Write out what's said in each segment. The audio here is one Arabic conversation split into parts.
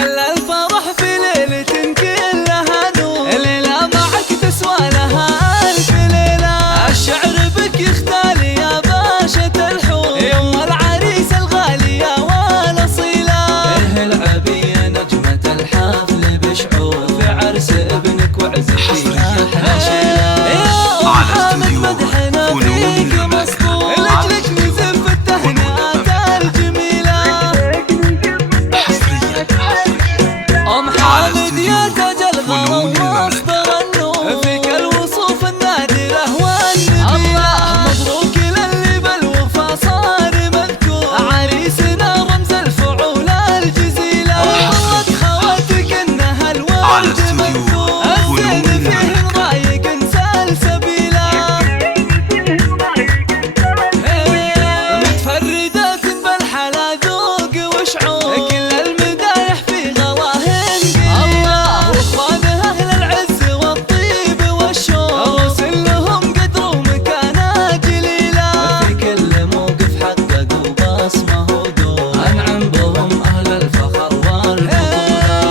هل الفرح في ليلة كلها نور، ليلة معك تسوى لها ألف ليلة. الشعر بك يختال يا باشا الحور، يوم العريس الغالي يا والأصيلة. العبي يا نجمة الحفل بشعور، في عرس ابنك وعزتي أحلى شيلة. يا محمد مدحنا فيك مسطور، لأجلك نزف التهنئات الجميلة. أم حامد يا تاج الغرام مصدر النور، فيك الوصوف النادرة والنبيلة. مبروك للي بالوفا صار مذكور، عريسنا رمز الفعول الجزيلة. وقالت خواتك انها الورد منثور، الزين فيه رايق سلسبيلة. متفردات بالحلا ذوق وشعور، كل المدايح في غواهن قيلة. واخوانها اهل العز والطيب والشوق، رسل لهم قدر ومكانة جليلة. في كل موقف حققوا بصمة ودور، انعم بهم اهل الفخر والبطولة.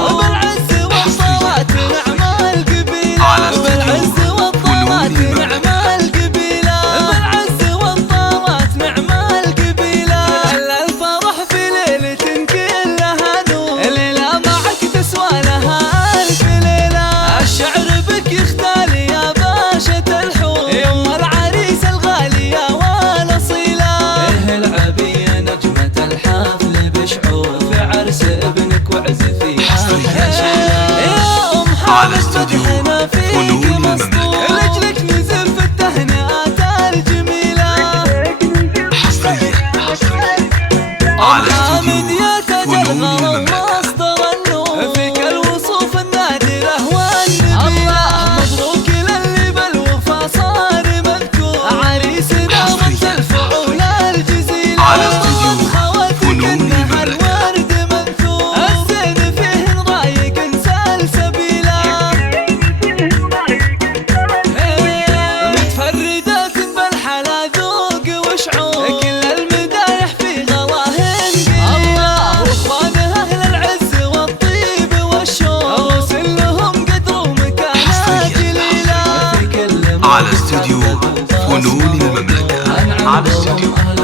وبالعز والطاعات نعم القبيلة، وبالعز والطاعات نعم القبيلة، بالعز والطاعات نعم القبيلة. هل الفرح في ليلة كلها نور، ليلة معك تسوى لها ألف ليلة. الشعر بك يختال يا باشا الحور، يوم العريس الغالي يا والأصيلة. العبي يا نجمة الحفل بشعور، في عرس ابنك وعزتي أحلى شيلة. يا أم حامد مدحنا فيك مسطور، لأجلك نزف التهنئات الجميلة. أم حامد يا تاج الغرام مصدر النور، فيك الوصوف النادرة والنبيلة. مبروك للي بالوفا صار مذكور، عريسنا رمز الفعول الجزيلة. وقالت خواتك انها الورد منثور، الزين فيه رايق سلسبيلة. متفردات بالحلا ذوق وشعور، كل المدايح في غواهن قيلة. واخوانها اهل العز والطيب والشوق، رسل لهم قدر ومكانة جليلة. في كل على استوديو فنون المملكة. أنعم بهم أهل